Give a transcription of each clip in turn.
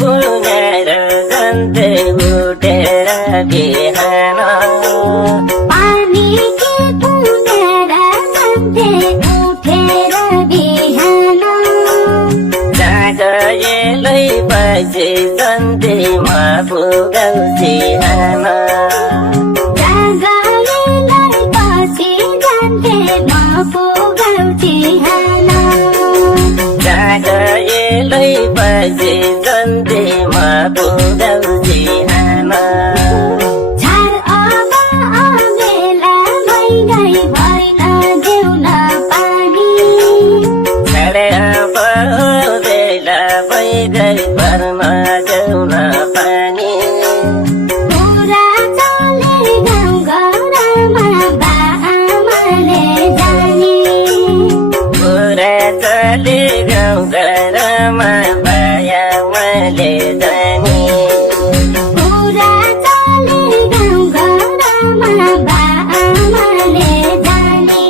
पुगेर जान्थे उठेर बिहान पानी के पुगेर जान्थे उठेर बिहान जागएलै पछि जान्थे म पुगाउँथे हान जागएलै पछि जान्थे म पुगाउँथे हान जागएलै पछि जान्थे म पुगाउँथे हान झार अब अबेला भइगई भएन देउन पानी छाडे अब बेला भइगई भर्न देउन पानी पुरा चले गाउँ घरमा बाआमाले जानी पुरा चले गाउँ घरमा बायामाले जानी पुरा चले गाउँ घरमा बाआमाले जानी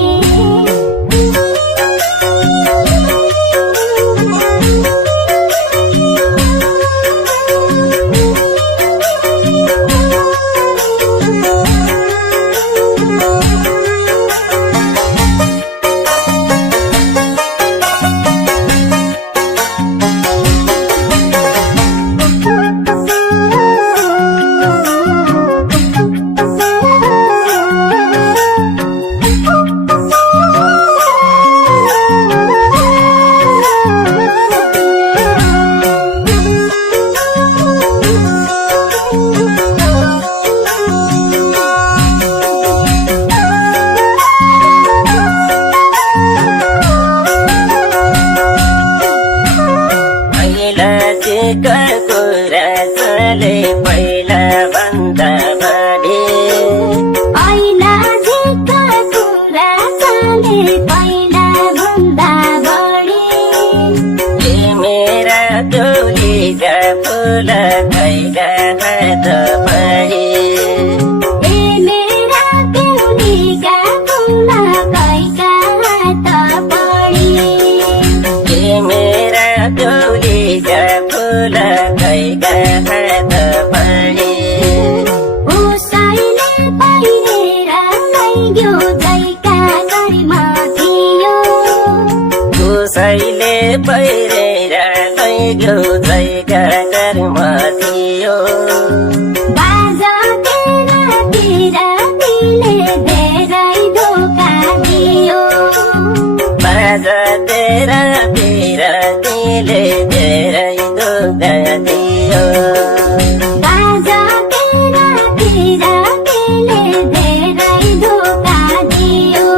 पहिलाका कुरा चले पहिला भन्दा बढी ऐना झिक्का कुरा चले पहिला भन्दा बढी मेरा डोलीका फुल खैका हात बढी ए मेरा बेहुलीका फुल कैका हात बढी मेरा डोलीका फुल खैका हात बढी उसैले पहिरेर लैग्यो जैका गरिमा थियो उसैले पहिरेर लैग्यो जैका घरमा थियो बाजतेर बिरातीले धेरै धोका दियो बाजतेर बिरातीले धेरै धोका दियो बाजतेर बिरातीले धेरै धोका दियो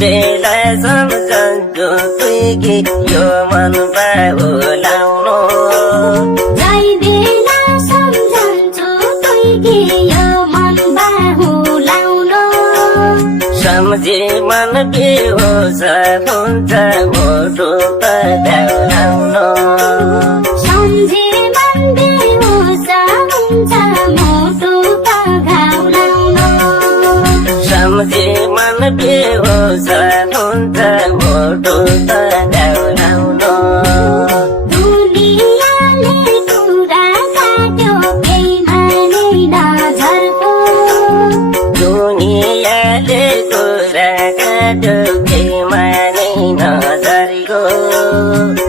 बेला सम्झन्छु तुई यो मन बाहुलाउनु जै बेला सम्झन्छु तुई यो मन बाहुलाउनु सम्झे मन बेहोस हुन्छ मोटो पगाउलाउनु सम्झे मन बेहोस हुन्छ मोटो पगाउलाउनु सम्झे मन बेहोस हुन्छ मोटो पगाउलाउनु दुनियाँले कुरा काट्यो केही माने नझर्को दुनियाँले कुरा काट्यो केही माने नझरेको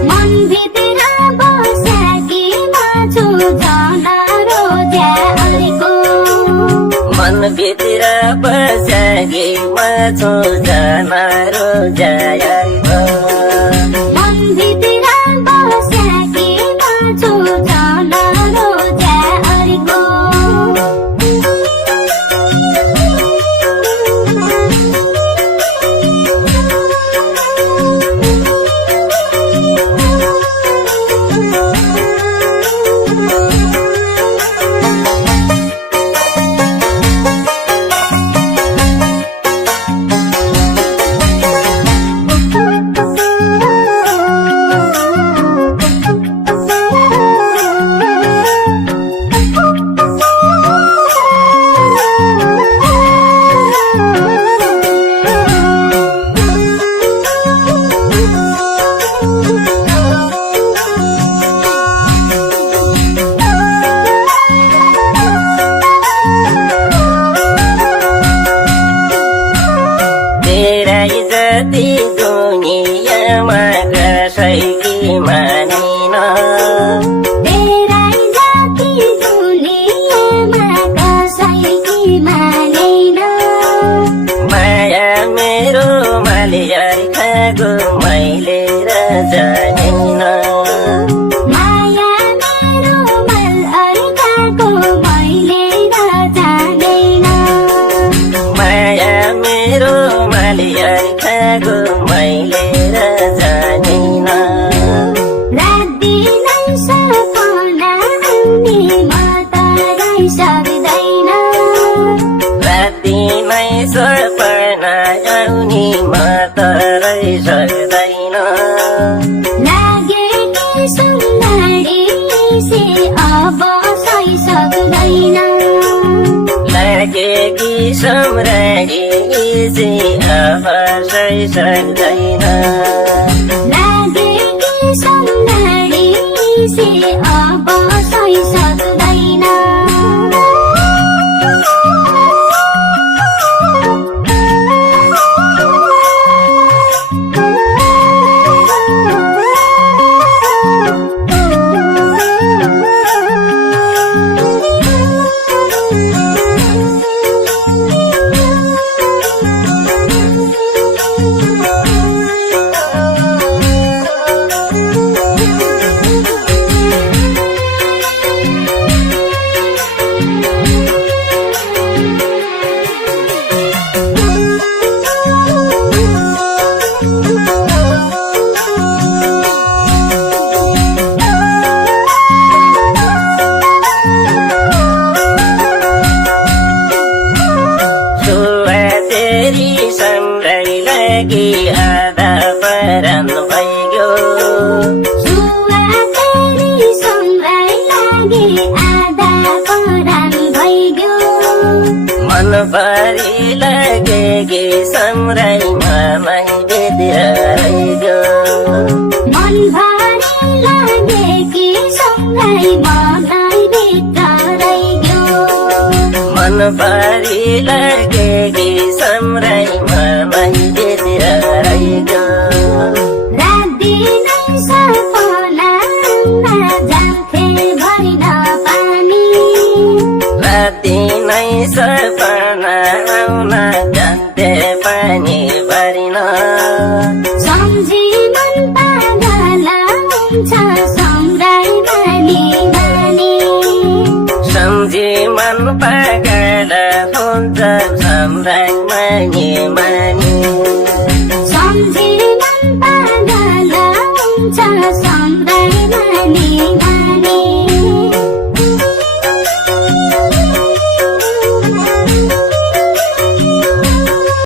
मनभित्र बसेकी माछु झन रोज्या अर्को मनभित्र बसेकी माछु झन रोज्या अर्को कसैकी मानिन तेरै जाति दुनियाँमा कसैकी मानिन माया मेरो मालियाई खाएको मैले र जानिन माया मेरो मल अर्काको मैले र जान्दैन माया मेरो मालियाई खाएको मैले र जानिन रात दिनै सपना आउने म तरै सक्दैन राति नै सपना आउने म तरै सक्दैन लागेकी सुन्दरी से अब सही सक्दैन लागेकी सम्राणी से अब सही सक्दैन लागेकी सुन्दरी से अब सही सक्दैन सुवा तेरी सम्राई लागि आधा परान भइगयो सुवा तेरी सम्राई लागि आधा परान भइगयो मन परी लागेकी सम्राईमा मै बेदिरहेको मनभरि लागेकी सम्राई मलाई भित्र रह्यो मन परी लागेकी सम्राईमा मै बेदिरहेको रात दिनै सपना जान्थे भरिन पानी राति नै सपना आउन जान्थे पानी भरिन सम्झी मन पागल हुन्छ सम्राई मानी मानी सम्झी मन पागल हुन्छ सम्राई मानी मानी सम्झी